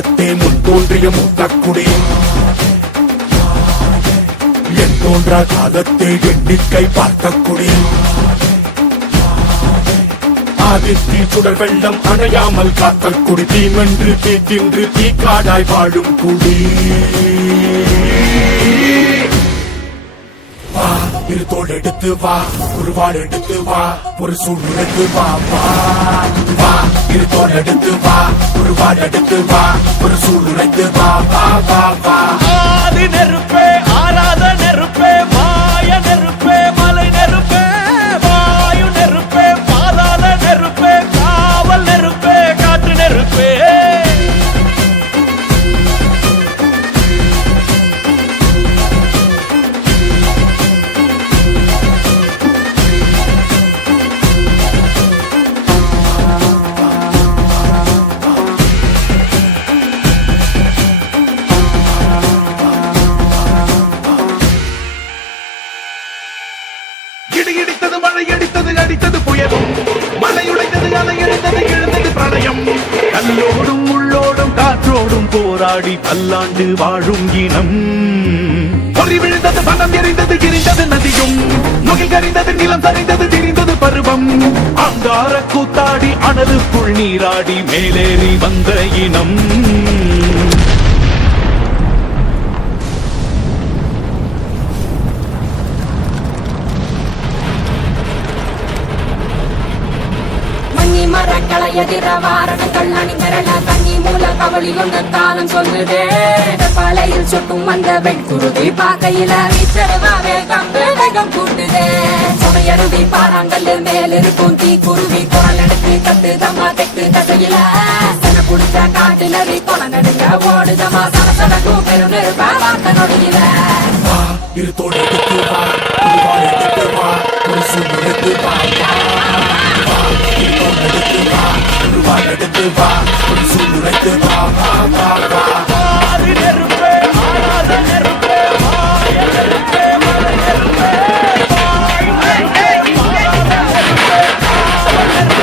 காலத்தே முன் தோன்றிய முத்தக்குடி என் தோன்றா காலத்தே எண்ணிக்கை பார்த்த குடி ஆதித்தி சுடர் வெள்ளம் அணையாமல் காத்த குடி தீமென்று தீ தின்று தீ காடாய் வாழும் குடி வா இரு தோள் எடுத்து வா ஒரு வாள் எடுத்து வா ஒரு சூடு எடுத்து வா வா வா இரு தோள் எடுத்து வா ஒரு வாள் எடுத்து வா ஒரு சூடு எடுத்து வா வா வா வா ஆதி நெருப்பே ஆராத நெருப்பே மாய நெருப்பே மலை நெருப்பே வாயு நெருப்பே பாதாள நெருப்பே காவல் நெருப்பே காற்று நெருப்பே இடித்தது மழை அடித்தது அடித்தது புயலும் மழை உடைத்தது அலை எழுந்தது எழுந்தது பிரளயம் கல்லோடும் உள்ளோடும் காற்றோடும் போராடி பல்லாண்டு வாழும் இனம் பொறி விழுந்தது பணம் எரிந்தது எரிந்தது நதியும் நுகை கரிந்தது நிலம் சரிந்தது திரிந்தது பருவம் அங்கார கூத்தாடி அனலுக்குள் நீராடி மேலேறி வந்த இனம் மரக்களை எதிர வாரணங்கள் அணிந்தரல கண்ணி மூல கவலி கொண்ட காலம் சொல்லுதே பழையில் சுட்டும் வந்த வெண்குருதி பார்க்கையில வீச்சருவா வேகம் வேகம் கூட்டுதே சுமையருவி பாறாங்கல்லு மேலிருக்கும் தீ குருவி குரல் எடுத்து கட்டு தம்மா தெக்கு தசையில சன குடிச்ச காட்டினரி கொலை நடுங்க ஓடுதமா சனசனக்கும் பெரும் நெருப்பா வார்த்த நொடியில வா இரு தோள் எடுத்து வா ஒரு வாள் எடுத்து வா ஒரு சூடு எடுத்து வா வா இரு தோள் எடுத்து வா ஒரு வாள் எடுத்து வா